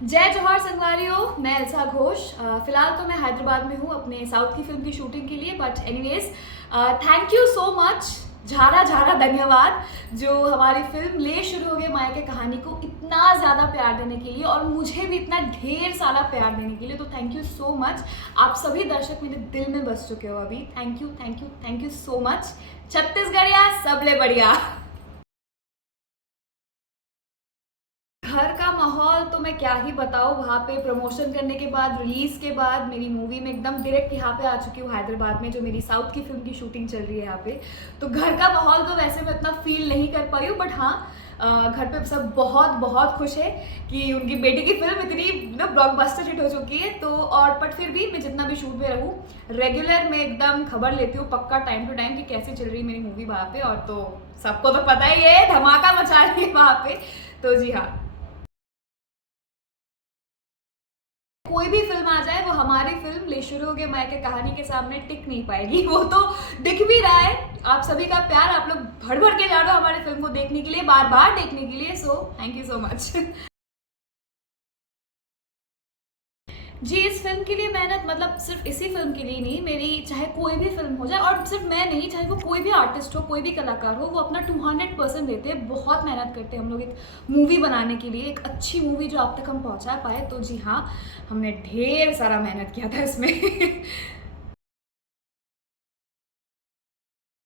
जय जौहर संगवारियों, मैं एल्सा घोष। फिलहाल तो मैं हैदराबाद में हूँ अपने साउथ की फिल्म की शूटिंग के लिए। But anyways, thank you so much, झारा झारा धन्यवाद जो हमारी फिल्म ले शुरू हो गए मायके कहानी को इतना ज़्यादा प्यार देने के लिए और मुझे भी इतना ढेर सारा प्यार देने के लिए। तो थैंक यू सो मच। आप सभी दर्शक मेरे दिल में बस चुके हो अभी। Thank you thank you thank you so much. छत्तीसगढ़िया सबले बढ़िया। घर का माहौल तो मैं क्या ही बताऊँ। वहाँ पे प्रमोशन करने के बाद, रिलीज के बाद मेरी मूवी में एकदम डायरेक्ट यहाँ पे आ चुकी हूँ हैदराबाद में, जो मेरी साउथ की फिल्म की शूटिंग चल रही है यहाँ पे। तो घर का माहौल तो वैसे मैं इतना फील नहीं कर पाई हूँ, बट हाँ, घर पे सब बहुत बहुत खुश है कि उनकी बेटी की फिल्म इतनी ब्लॉकबस्टर हिट हो चुकी है। तो और बट फिर भी मैं जितना भी शूट में रहूँ रेगुलर में एकदम खबर लेती हूँ पक्का टाइम टू टाइम कि कैसे चल रही है मेरी मूवी वहाँ पे। और तो सबको तो पता ही है धमाका मचा रही है वहाँ पे। तो जी हाँ, कोई भी फिल्म आ जाए वो हमारी फिल्म ले शुरू हो गए मायके कहानी के सामने टिक नहीं पाएगी। वो तो दिख भी रहा है। आप सभी का प्यार, आप लोग भर भर के जा रहे हो हमारे फिल्म को देखने के लिए, बार बार देखने के लिए। So thank you so much. जी, इस फिल्म के लिए मेहनत मतलब सिर्फ इसी फिल्म के लिए नहीं, मेरी चाहे कोई भी फिल्म हो जाए, और सिर्फ मैं नहीं, चाहे वो कोई भी आर्टिस्ट हो, कोई भी कलाकार हो, वो अपना 200% देते हैं। बहुत मेहनत करते हैं हम लोग एक मूवी बनाने के लिए, एक अच्छी मूवी जो आप तक हम पहुंचा पाए। तो जी हाँ, हमने ढेर सारा मेहनत किया था इसमें।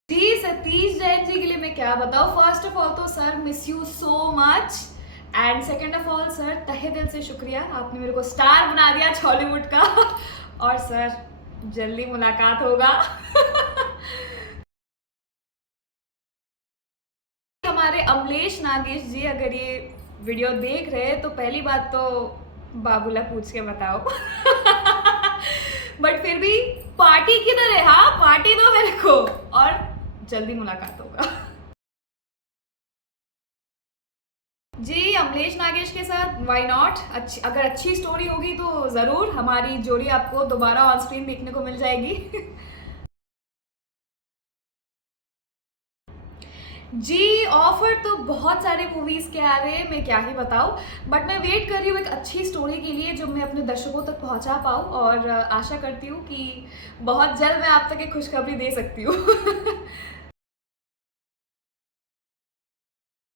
जी, सतीश जैन जी के लिए मैं क्या बताऊँ। फर्स्ट ऑफ ऑल तो sir, miss you so much. And second of all sir, तहे दिल से शुक्रिया, आपने मेरे को स्टार बना दिया हॉलीवुड का। और सर, जल्दी मुलाकात होगा। हमारे अमलेश नागेश जी अगर ये वीडियो देख रहे हैं तो पहली बात तो बाबूला पूछ के बताओ। बट फिर भी पार्टी किधर है? हाँ, पार्टी दो मेरे को और जल्दी मुलाकात होगा। जी, अमलेश नागेश के साथ वाई नॉट। अगर अच्छी स्टोरी होगी तो ज़रूर हमारी जोड़ी आपको दोबारा ऑन स्क्रीन देखने को मिल जाएगी। जी, ऑफर तो बहुत सारे मूवीज़ के आ रहे हैं, मैं क्या ही बताऊँ। बट मैं वेट कर रही हूँ एक अच्छी स्टोरी के लिए जो मैं अपने दर्शकों तक पहुँचा पाऊँ, और आशा करती हूँ कि बहुत जल्द मैं आप तक एक खुशखबरी दे सकती हूँ।